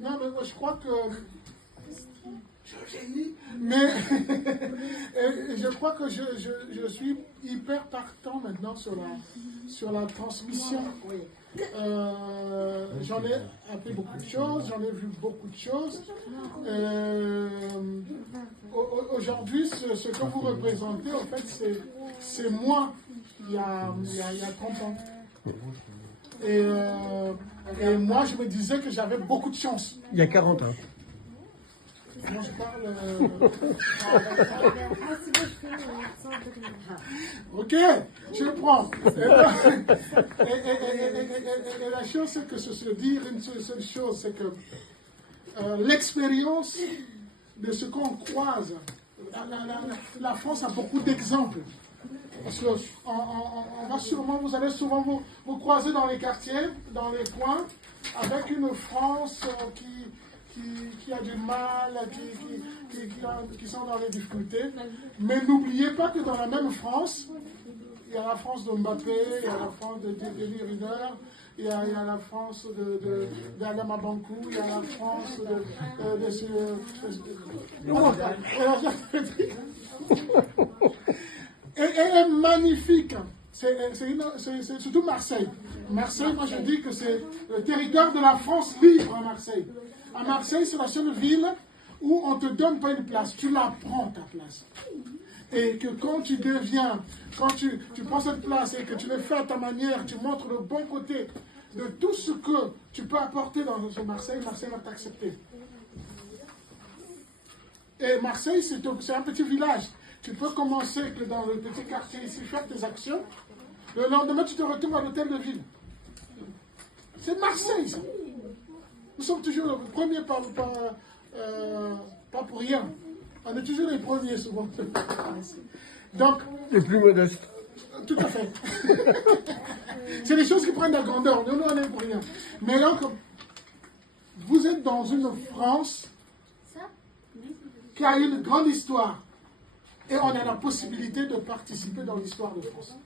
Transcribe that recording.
Non, mais moi, je crois que... Mais je crois que je suis hyper partant maintenant sur la transmission. J'en ai appris beaucoup de choses, j'en ai vu beaucoup de choses. Aujourd'hui, ce que vous représentez, en fait, c'est moi il y a 30 ans. Et moi, je me disais que j'avais beaucoup de chance. Il y a 40 ans. Moi, je parle... Ok, je prends. Et la chose, c'est que se dire une seule chose, c'est que l'expérience de ce qu'on croise, la France a beaucoup d'exemples. Parce que on va sûrement, vous allez souvent vous croiser dans les quartiers, dans les coins, avec une France qui a du mal, qui sont dans les difficultés. Mais n'oubliez pas que dans la même France, il y a la France de Mbappé, il y a la France de Denis Rieder, il y a la France d'Adama Bankou, il y a la France elle est magnifique. C'est surtout Marseille. Marseille, moi je dis que c'est le territoire de la France libre à Marseille. À Marseille, c'est la seule ville où on ne te donne pas une place, tu la prends ta place. Et que quand tu prends cette place et que tu le fais à ta manière, tu montres le bon côté de tout ce que tu peux apporter dans ce Marseille, Marseille va t'accepter. Et Marseille, c'est un petit village. Tu peux commencer que dans le petit quartier ici, faire tes actions. Le lendemain, tu te retrouves à l'hôtel de ville. C'est Marseille, ça. Nous sommes toujours les premiers, pas pour rien. On est toujours les premiers, souvent. Donc, Les plus modestes. Tout à fait. C'est des choses qui prennent de la grandeur. Nous, on est pour rien. Mais donc, vous êtes dans une France qui a une grande histoire. Et on a la possibilité de participer dans l'histoire de France.